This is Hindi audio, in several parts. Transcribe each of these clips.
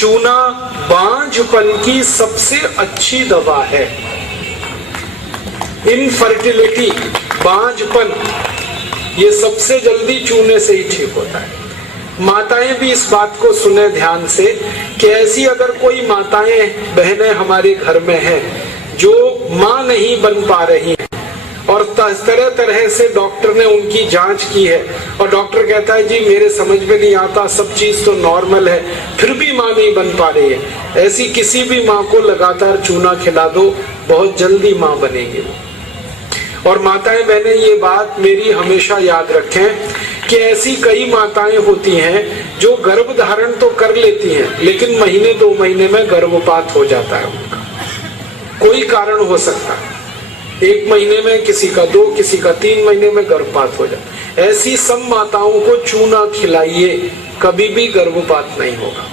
चूना बांझपन की सबसे अच्छी दवा है। इनफर्टिलिटी, बांझपन, ये सबसे जल्दी चूने से ही ठीक होता है। माताएं भी इस बात को सुने ध्यान से कि ऐसी अगर कोई माताएं बहनें हमारे घर में हैं जो मां नहीं बन पा रही हैं और तरह तरह से डॉक्टर ने उनकी जांच की है और डॉक्टर कहता है जी मेरे समझ में नहीं आता, सब चीज तो नॉर्मल है, फिर भी मां नहीं बन पा रही है, ऐसी किसी भी मां को लगातार चूना खिला दो, बहुत जल्दी मां बनेगी। और माताएं बहनें ये बात मेरी हमेशा याद रखें कि ऐसी कई माताएं होती हैं जो गर्भ धारण तो कर लेती हैं लेकिन महीने 2 महीने में गर्भपात हो जाता है उनका, कोई कारण हो सकता है, 1 महीने में किसी का 2, किसी का 3 महीने में गर्भपात हो जाता है। ऐसी सब माताओं को चूना खिलाइए, कभी भी गर्भपात नहीं होगा।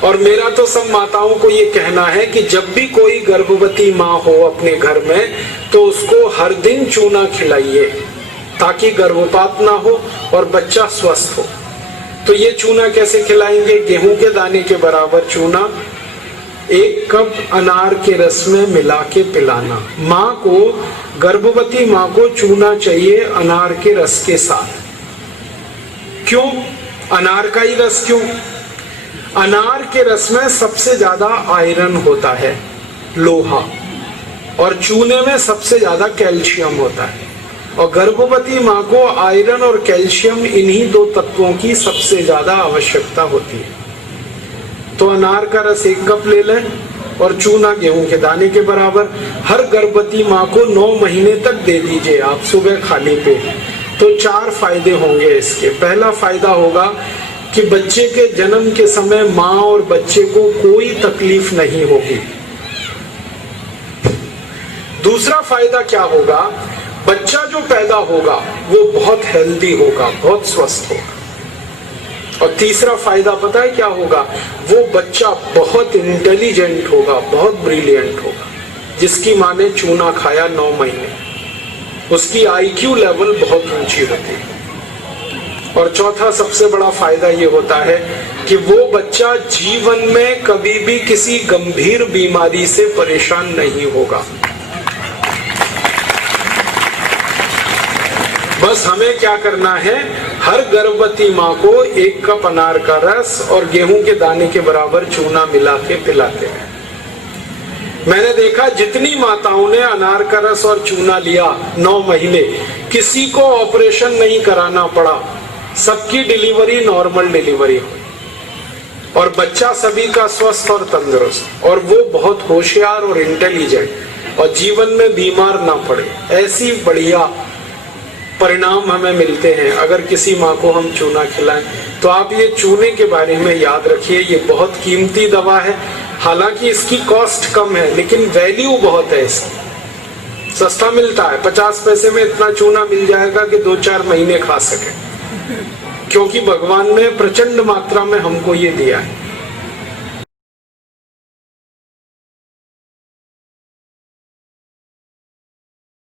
और मेरा तो सब माताओं को ये कहना है कि जब भी कोई गर्भवती माँ हो अपने घर में तो उसको हर दिन चूना खिलाइए ताकि गर्भपात ना हो और बच्चा स्वस्थ हो। तो ये चूना कैसे खिलाएंगे? गेहूं के दाने के बराबर चूना 1 कप अनार के रस में मिला के पिलाना। माँ को, गर्भवती माँ को चूना चाहिए अनार के रस के साथ। क्यों अनार का ही रस? क्यों? अनार के रस में सबसे ज्यादा आयरन होता है, लोहा, और चूने में सबसे ज्यादा कैल्शियम होता है। और गर्भवती माँ को आयरन और कैल्शियम, इन्हीं 2 तत्वों की सबसे ज्यादा आवश्यकता होती है। तो अनार का रस 1 कप ले लें और चूना गेहूं के दाने के बराबर हर गर्भवती माँ को 9 महीने तक दे दीजिए आप सुबह खाली पेट। तो 4 फायदे होंगे इसके। पहला फायदा होगा कि बच्चे के जन्म के समय माँ और बच्चे को कोई तकलीफ नहीं होगी। दूसरा फायदा क्या होगा? बच्चा जो पैदा होगा वो बहुत हेल्दी होगा, बहुत स्वस्थ होगा। और तीसरा फायदा पता है क्या होगा? वो बच्चा बहुत इंटेलिजेंट होगा, बहुत ब्रिलियंट होगा। जिसकी माँ ने चूना खाया 9 महीने, उसकी IQ लेवल बहुत ऊंची होती है। और चौथा सबसे बड़ा फायदा ये होता है कि वो बच्चा जीवन में कभी भी किसी गंभीर बीमारी से परेशान नहीं होगा। बस हमें क्या करना है? हर गर्भवती माँ को 1 कप अनार का रस और गेहूं के दाने के बराबर चूना मिला के पिलाते हैं। मैंने देखा जितनी माताओं ने अनार का रस और चूना लिया 9 महीने, किसी को ऑपरेशन नहीं कराना पड़ा, सबकी डिलीवरी नॉर्मल डिलीवरी हुई और बच्चा सभी का स्वस्थ और तंदुरुस्त, और वो बहुत होशियार और इंटेलिजेंट और जीवन में बीमार ना पड़े। ऐसी बढ़िया परिणाम हमें मिलते हैं अगर किसी माँ को हम चूना खिलाएं। तो आप ये चूने के बारे में याद रखिए, ये बहुत कीमती दवा है। हालांकि इसकी कॉस्ट कम है लेकिन वैल्यू बहुत है इसकी। सस्ता मिलता है, 50 पैसे में इतना चूना मिल जाएगा कि 2-4 महीने खा सके, क्योंकि भगवान ने प्रचंड मात्रा में हमको ये दिया है।